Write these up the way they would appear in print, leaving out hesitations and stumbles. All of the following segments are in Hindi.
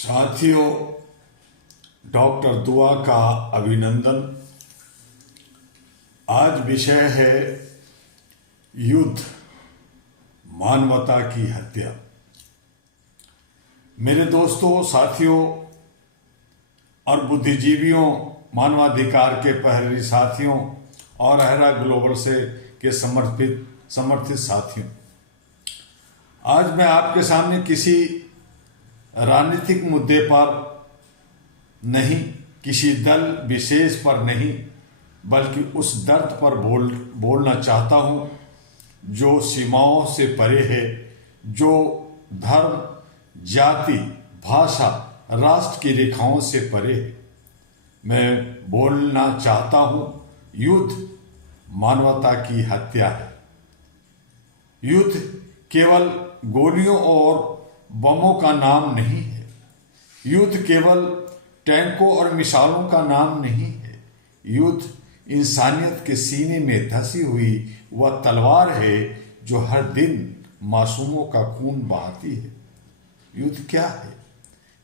साथियों, डॉक्टर दुआ का अभिनंदन। आज विषय है युद्ध, मानवता की हत्या। मेरे दोस्तों, साथियों और बुद्धिजीवियों, मानवाधिकार के पहरेदार साथियों और अहरा ग्लोबल से के समर्थित साथियों, आज मैं आपके सामने किसी राजनीतिक मुद्दे पर नहीं, किसी दल विशेष पर नहीं, बल्कि उस दर्द पर बोलना चाहता हूं जो सीमाओं से परे है, जो धर्म, जाति, भाषा, राष्ट्र की रेखाओं से परे है। मैं बोलना चाहता हूं युद्ध मानवता की हत्या है। युद्ध केवल गोलियों और बमों का नाम नहीं है। युद्ध केवल टैंकों और मिसाइलों का नाम नहीं है। युद्ध इंसानियत के सीने में धसी हुई वह तलवार है जो हर दिन मासूमों का खून बहाती है। युद्ध क्या है?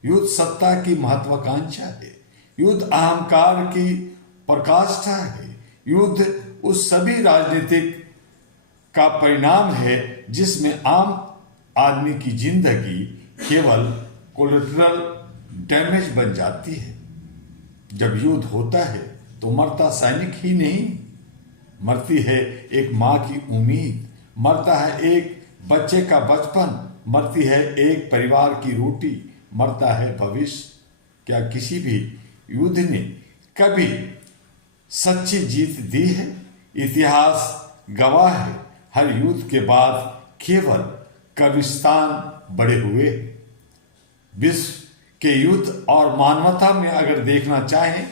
युद्ध सत्ता की महत्वाकांक्षा है। युद्ध अहंकार की पराकाष्ठा है। युद्ध उस सभी राजनीतिक का परिणाम है जिसमें आम आदमी की जिंदगी केवल कोलेटरल डैमेज बन जाती है। जब युद्ध होता है तो मरता सैनिक ही नहीं, मरती है एक माँ की उम्मीद, मरता है एक बच्चे का बचपन, मरती है एक परिवार की रोटी, मरता है भविष्य। क्या किसी भी युद्ध ने कभी सच्ची जीत दी है? इतिहास गवाह है, हर युद्ध के बाद केवल कब्रिस्तान बड़े हुए। विश्व के युद्ध और मानवता में अगर देखना चाहें,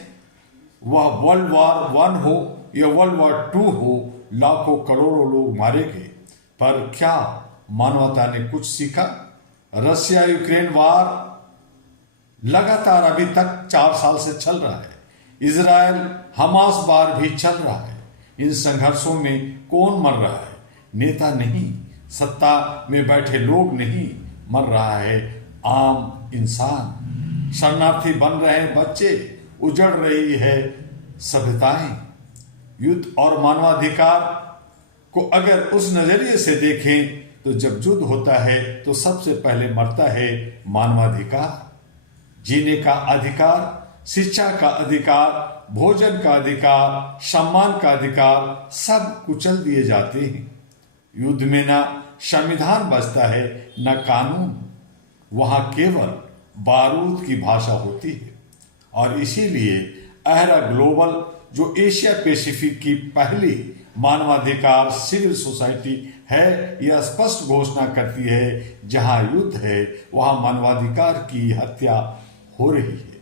वह वर्ल्ड वॉर 1 हो या वर्ल्ड वॉर 2 हो, लाखों करोड़ों लोग मारे गए, पर क्या मानवता ने कुछ सीखा? रशिया यूक्रेन वार लगातार अभी तक 4 साल से चल रहा है। इजराइल हमास वार भी चल रहा है। इन संघर्षों में कौन मर रहा है? नेता नहीं, सत्ता में बैठे लोग नहीं, मर रहा है आम इंसान। शरणार्थी बन रहे हैं बच्चे, उजड़ रही है सभ्यताएं। युद्ध और मानवाधिकार को अगर उस नजरिए से देखें तो जब युद्ध होता है तो सबसे पहले मरता है मानवाधिकार। जीने का अधिकार, शिक्षा का अधिकार, भोजन का अधिकार, सम्मान का अधिकार सब कुचल दिए जाते हैं। युद्ध में ना संविधान बचता है, न कानून, वहां केवल बारूद की भाषा होती है। और इसीलिए अहरा ग्लोबल, जो एशिया पैसिफिक की पहली मानवाधिकार सिविल सोसाइटी है, यह स्पष्ट घोषणा करती है जहां युद्ध है वहां मानवाधिकार की हत्या हो रही है।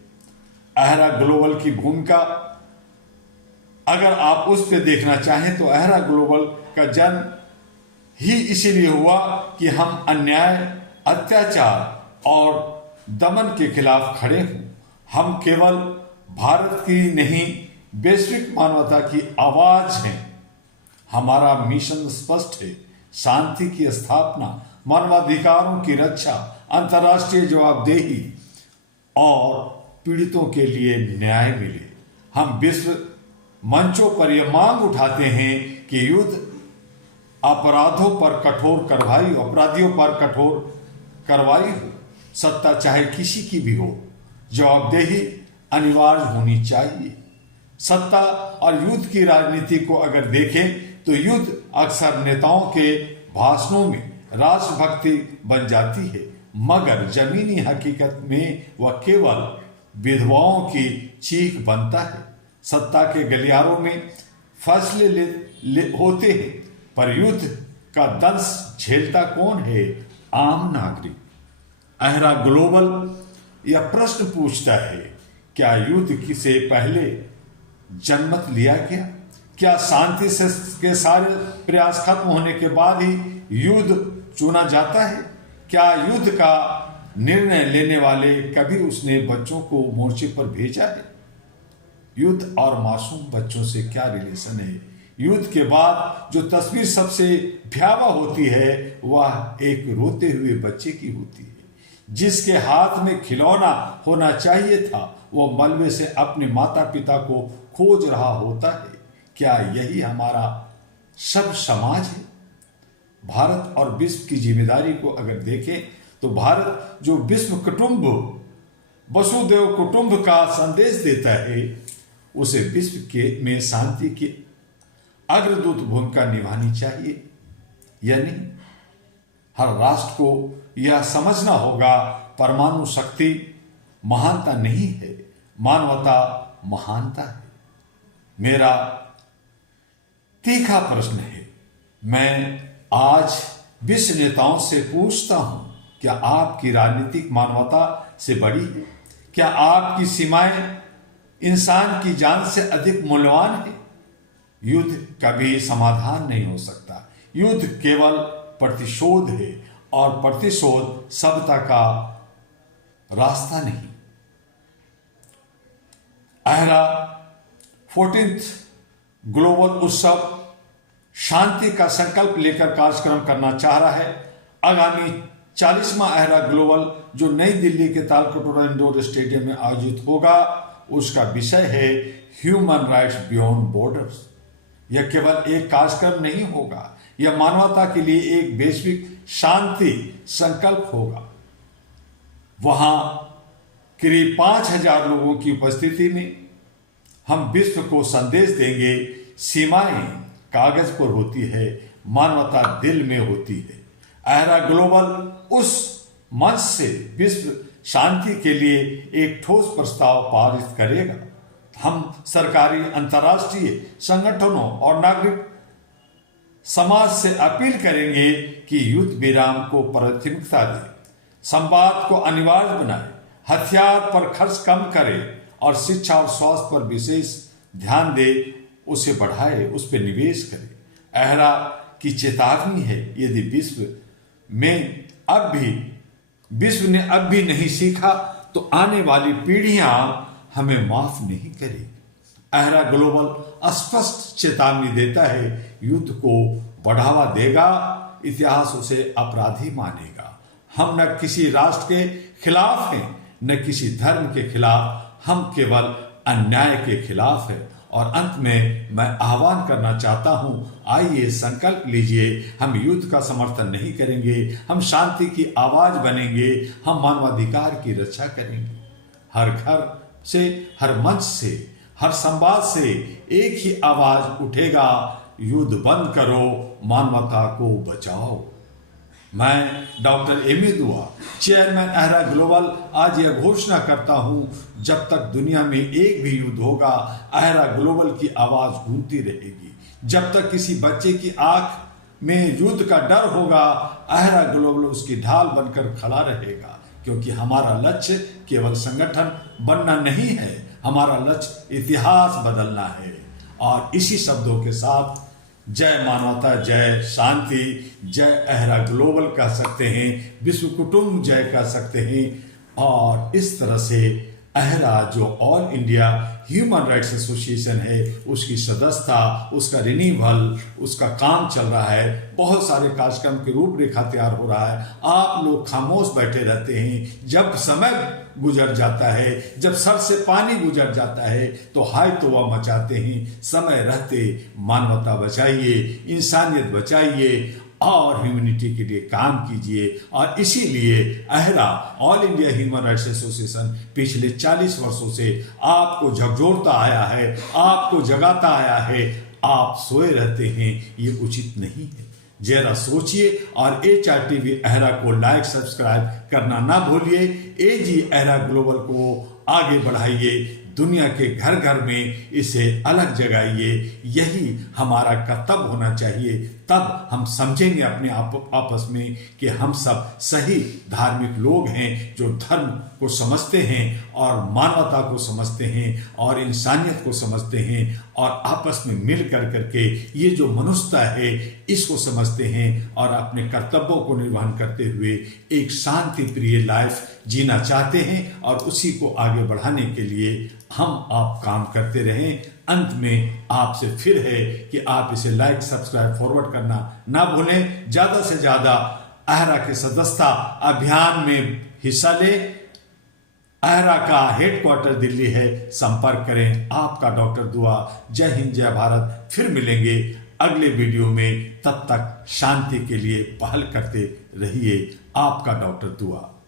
अहरा ग्लोबल की भूमिका अगर आप उस पर देखना चाहें तो अहरा ग्लोबल का जन्म ही इसीलिए हुआ कि हम अन्याय, अत्याचार और दमन के खिलाफ खड़े हों। हम केवल भारत की नहीं, वैश्विक मानवता की आवाज हैं। हमारा मिशन स्पष्ट है: शांति की स्थापना, मानवाधिकारों की रक्षा, अंतर्राष्ट्रीय जवाबदेही और पीड़ितों के लिए न्याय मिले। हम विश्व मंचों पर यह मांग उठाते हैं कि युद्ध अपराधियों पर कठोर कार्रवाई हो। सत्ता चाहे किसी की भी हो, जवाबदेही अनिवार्य होनी चाहिए। सत्ता और युद्ध की राजनीति को अगर देखें तो युद्ध अक्सर नेताओं के भाषणों में राष्ट्रभक्ति बन जाती है, मगर जमीनी हकीकत में वह केवल विधवाओं की चीख बनता है। सत्ता के गलियारों में फैसले होते हैं, पर युद्ध का दंश झेलता कौन है? आम नागरिक। अहरा ग्लोबल यह प्रश्न पूछता है, क्या युद्ध से पहले जनमत लिया गया? क्या शांति से के सारे प्रयास खत्म होने के बाद ही युद्ध चुना जाता है? क्या युद्ध का निर्णय लेने वाले कभी उसने बच्चों को मोर्चे पर भेजा है? युद्ध और मासूम बच्चों से क्या रिलेशन है? युद्ध के बाद जो तस्वीर सबसे भयावह होती है वह एक रोते हुए बच्चे की होती है, जिसके हाथ में खिलौना होना चाहिए था, वो मलबे से अपने माता पिता को खोज रहा होता है। क्या यही हमारा सब समाज है? भारत और विश्व की जिम्मेदारी को अगर देखें तो भारत जो विश्व कुटुंब, वसुदेव कुटुंब का संदेश देता है, उसे विश्व के में शांति की अग्रदूत भूमिका निभानी चाहिए। यानी हर राष्ट्र को यह समझना होगा, परमाणु शक्ति महानता नहीं है, मानवता महानता है। मेरा तीखा प्रश्न है, मैं आज विश्व नेताओं से पूछता हूं, क्या आपकी राजनीतिक मानवता से बड़ी है? क्या आपकी सीमाएं इंसान की जान से अधिक मूल्यवान है? युद्ध कभी समाधान नहीं हो सकता। युद्ध केवल प्रतिशोध है, और प्रतिशोध सभ्यता का रास्ता नहीं। अहरा 14th ग्लोबल उत्सव शांति का संकल्प लेकर कार्यक्रम करना चाह रहा है। आगामी 40वां अहरा ग्लोबल जो नई दिल्ली के तालकटोरा इंडोर स्टेडियम में आयोजित होगा, उसका विषय है ह्यूमन राइट्स बियॉन्ड बॉर्डर्स। यह केवल एक कार्यक्रम नहीं होगा, यह मानवता के लिए एक वैश्विक शांति संकल्प होगा। वहां करीब 5000 लोगों की उपस्थिति में हम विश्व को संदेश देंगे, सीमाएं कागज पर होती है, मानवता दिल में होती है। अहरा ग्लोबल उस मंच से विश्व शांति के लिए एक ठोस प्रस्ताव पारित करेगा। हम सरकारी, अंतर्राष्ट्रीय संगठनों और नागरिक समाज से अपील करेंगे कि युद्ध विराम को प्राथमिकता दे, संवाद को अनिवार्य बनाए, हथियार पर खर्च कम करे और शिक्षा और स्वास्थ्य पर विशेष ध्यान दे, उसे बढ़ाए, उस पर निवेश करे। अहरा की चेतावनी है, यदि विश्व ने अब भी नहीं सीखा तो आने वाली पीढ़ियां हमें माफ नहीं करेगी। अहरा ग्लोबल स्पष्ट चेतावनी देता है, युद्ध को बढ़ावा देगा, इतिहास उसे अपराधी मानेगा। हम न किसी राष्ट्र के खिलाफ हैं, न किसी धर्म के खिलाफ, हम केवल अन्याय के खिलाफ है। और अंत में मैं आह्वान करना चाहता हूं, आइए संकल्प लीजिए, हम युद्ध का समर्थन नहीं करेंगे, हम शांति की आवाज बनेंगे, हम मानवाधिकार की रक्षा करेंगे। हर घर से, हर मंच से, हर संवाद से एक ही आवाज उठेगा, युद्ध बंद करो, मानवता को बचाओ। मैं डॉक्टर एमी दुआ, चेयरमैन अहरा ग्लोबल, आज यह घोषणा करता हूं, जब तक दुनिया में एक भी युद्ध होगा, अहरा ग्लोबल की आवाज गूंजती रहेगी। जब तक किसी बच्चे की आंख में युद्ध का डर होगा, अहरा ग्लोबल उसकी ढाल बनकर खड़ा रहेगा। क्योंकि हमारा लक्ष्य केवल संगठन बनना नहीं है, हमारा लक्ष्य इतिहास बदलना है। और इसी शब्दों के साथ जय मानवता, जय शांति, जय अहरा ग्लोबल कह सकते हैं, विश्व कुटुंब जय कह सकते हैं। और इस तरह से अहरा जो all India human rights association है, उसकी सदस्यता, उसका रिन्यूअल, उसका काम चल रहा है। बहुत सारे कार्यक्रम की रूपरेखा तैयार हो रहा है। आप लोग खामोश बैठे रहते हैं। जब समय गुजर जाता है, जब सर से पानी गुजर जाता है, तो हाय तौबा मचाते हैं। समय रहते मानवता बचाइए, इंसानियत बचाइए और ह्यूमैनिटी के लिए काम कीजिए। और इसीलिए अहरा all India human rights association पिछले 40 वर्षों से आपको झकझोरता आया है, आपको जगाता आया है। आप सोए रहते हैं, ये उचित नहीं है। जरा सोचिए और HRTV अहरा को लाइक सब्सक्राइब करना ना भूलिए। AG अहरा ग्लोबल को आगे बढ़ाइए, दुनिया के घर घर में इसे अलग जगाइए। यही हमारा कर्तव्य होना चाहिए। तब हम समझेंगे अपने आपस में कि हम सब सही धार्मिक लोग हैं, जो धर्म को समझते हैं और मानवता को समझते हैं और इंसानियत को समझते हैं और आपस में मिल कर करके ये जो मनुष्यता है इसको समझते हैं और अपने कर्तव्यों को निर्वहन करते हुए एक शांति प्रिय लाइफ जीना चाहते हैं। और उसी को आगे बढ़ाने के लिए हम आप काम करते रहें। अंत में आपसे फिर है कि आप इसे लाइक सब्सक्राइब फॉरवर्ड करना ना भूलें। ज्यादा से ज्यादा अहरा के सदस्यता अभियान में हिस्सा ले। अहरा का हेडक्वार्टर दिल्ली है, संपर्क करें। आपका डॉक्टर दुआ। जय हिंद, जय भारत। फिर मिलेंगे अगले वीडियो में, तब तक शांति के लिए पहल करते रहिए। आपका डॉक्टर दुआ।